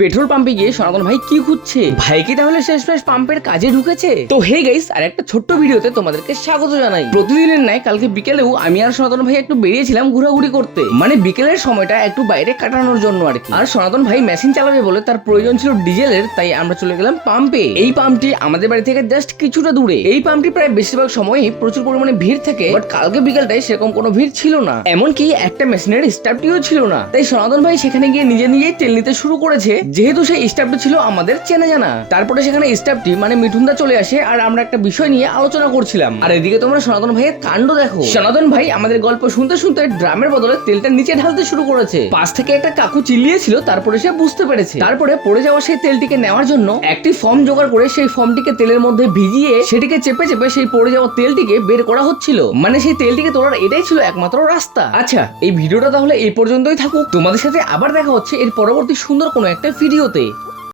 Petrol পাম্পে গিয়ে সনাতন ভাই কি খুঁজছে? ভাই কি তাহলে শেষমেশ পাম্পের কাজে ঢুকেছে? তো হে গাইস, আর একটা ছোট্ট ভিডিওতে তোমাদেরকে স্বাগত জানাই। প্রতিদিনের ন্যায় কালকে বিকেলেও আমি আর সনাতন ভাই একটু বেরিয়েছিলাম ঘোরাঘুরি করতে, মানে বিকেলের সময়টা একটু বাইরে কাটানোর জন্য আর কি। আর সনাতন ভাই মেশিন চালাবে বলে তার প্রয়োজন ছিল ডিজেলের, তাই আমরা চলে গেলাম পাম্পে। এই পাম্পটি আমাদের বাড়ি থেকে জাস্ট কিছুটা দূরে। এই পাম্পটি প্রায় বেশিরভাগ সময়ই প্রচুর পরিমাণে ভিড় থাকে, বাট কালকে বিকেলটায় সেরকম কোনো ভিড় ছিল না, এমনকি একটা মেশিনের স্টাফটিও ছিল না। তাই সনাতন ভাই সেখানে গিয়ে নিজে নিজেই তেল নিতে শুরু করেছে, যেহেতু সেই স্টাফটি ছিল আমাদের চেনা জানা। তারপরে সেখানে স্টাফটি মানে মিঠুনদা চলে আসে, আর আমরা একটা বিষয় নিয়ে আলোচনা করছিলাম। আর এদিকে তোমরা সনাতন ভাইয়ের কাণ্ড দেখো। সনাতন ভাই আমাদের গল্প শুনতে শুনতে ড্রামের বদলে তেলটা নিচে ঢালতে শুরু করেছে। পাশ থেকে একটা কাকু চিল্লিয়েছিল, তারপরে সে বুঝতে পেরেছে। তারপরে পড়ে যাওয়া সেই তেলটিকে নেওয়ার জন্য একটি ফর্ম জোগাড় করে সেই ফর্মটিকে তেলের মধ্যে ভিজিয়ে সেটিকে চেপে চেপে সেই পড়ে যাওয়া তেলটিকে বের করা হচ্ছিল। মানে সেই তেলটিকে তোলার এটাই ছিল একমাত্র রাস্তা। আচ্ছা, এই ভিডিওটা তাহলে এই পর্যন্তই থাকুক। তোমাদের সাথে আবার দেখা হচ্ছে এর পরবর্তী সুন্দর কোনো একটা ভিডিওতে।